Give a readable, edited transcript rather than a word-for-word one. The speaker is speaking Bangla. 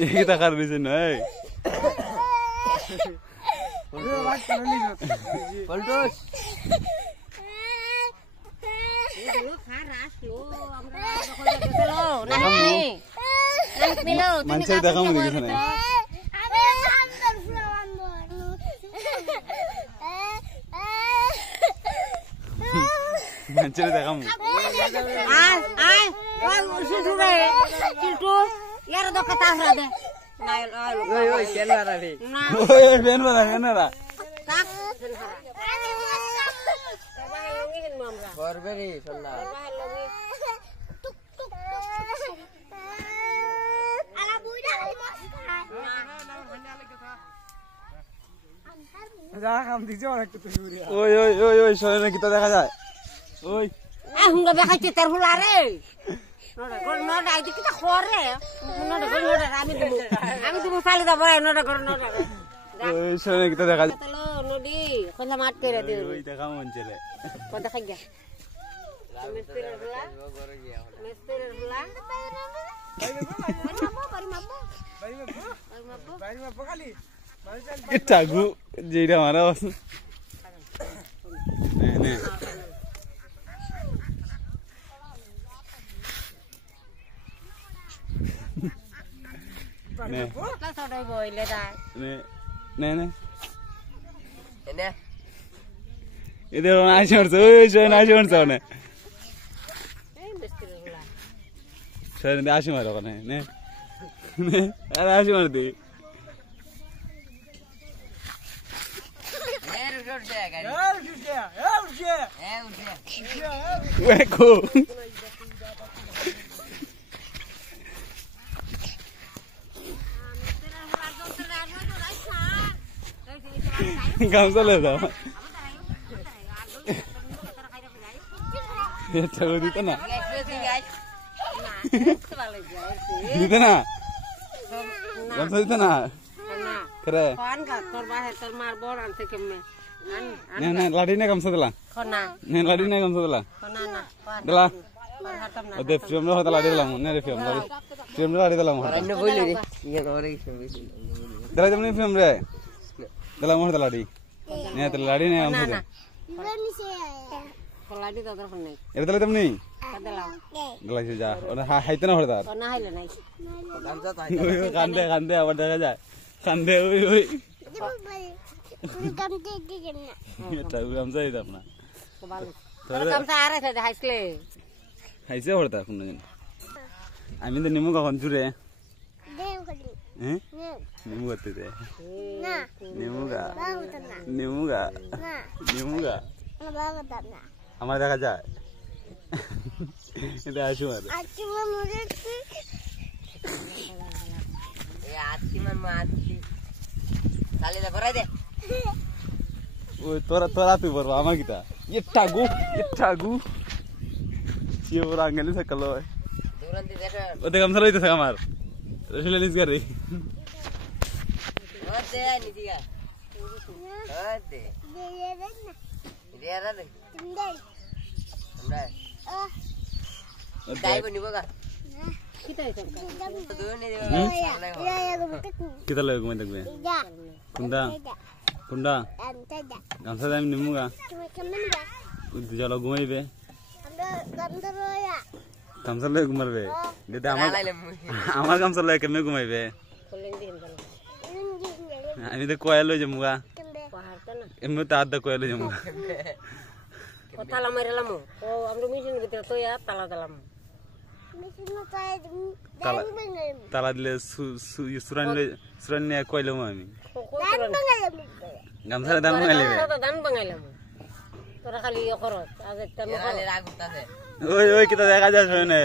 kita kan di sini, Paldos. Mancai dah kamu di sana. Mancai dah kamu. यार दो कता हरा दे नाय ओए ओए केन मारा रे ओए बेन वाला काक बरबेरी सल्ला टुक टुक आला बुइडा जा काम दिजो একটু তুই ओए ओए ओए ओए सोने कितना देखा जाए ओए आ हुंगा बेखा चितर फुला रे नोडा आइते किता खोरे नोडा আমি তুমি ফালি দাও ভাই নটা করো নটা ओए सोने कितना देखा जाए চলো নডি কোনটা মাট করে দিও ओए देखा मन चले কোনটা খাই গা মিস্ত্রি হলা बारी में Pakali kita gu jadi mana bos nih nih Lah sodai boile dah. nih एने itu orang asyik tuh soalnya asyik soalnya Misteri hula. soalnya asyik marah kan nih ada asyik marah tuh ए रुक जाएगा ए उठ गया weko Gamsa le daw. Ya chago dito na. Dito na. Gamsa dito na. Kare. Kon ka tor bahe tor mar bor ante kemme. Ne ladi ne gamsa dala. Kona. Ne ladi ne gamsa dala. Kona na. Dala. Kon hatam na. Ode film lo hata ladi dala mo. Ne film ladi. Film lo ladi dala mo. अन्य बोली रे ये और एक Dala jamni film re. Dala mo hata ladi. Ne hata ladi ne gamsa dala. Koladi to tor khonai. Era dala tamni. Kadala. Dala se ja. Ora haite na hota. Kona haile nai. गामजा तो Oi kande kande abar দেখা যায়. Kande oi oi. Eta gamsa itu apna. Kobalu. Tor kam sa are the haisle. Haise horta kunna jan. Ami to nimu ka konjure. Eh? Nimu gatte de. Nimu ga. Nimu ga. Nimu ga. Amar দেখা যায়. এটা আসু আর। ये आती मन माती साले दा भराय दे ওই তোরা তুই বলবো আমার কিটা এটাগু সে বড় আঙ্গেলে সকাল হয় दुरंती देखो ও দেখ আমসার হইতেছে আমার রসুল নিস গারে ओते निदिगा ओते दे रा दे हमरा दाई बनी बगा Kita itu. दुने दे কিটা লাগে ঘুমাই থাকবে কুন্ডা গামছা দাম নিমুগা চলো ঘুমাইবে গামছা লয়ে ঘুমাবে যদি আমার গামছা লয়ে কেমনে ঘুমাইবে আমি তো কয়া লই যামুগা Pahar kana. এমনি তো আধা কয়া লই যামুগা O tala merelamu. O amru misin betul to ya tala dalam. তালা দিলে সুরান নিয়ে কইলাম আমি গামছা দাম মাইলিবে Dan bangailamu. Tora kali yo korot. Agak tamu. ले राग उठता से ওই কিটা দেখা যায় শুনে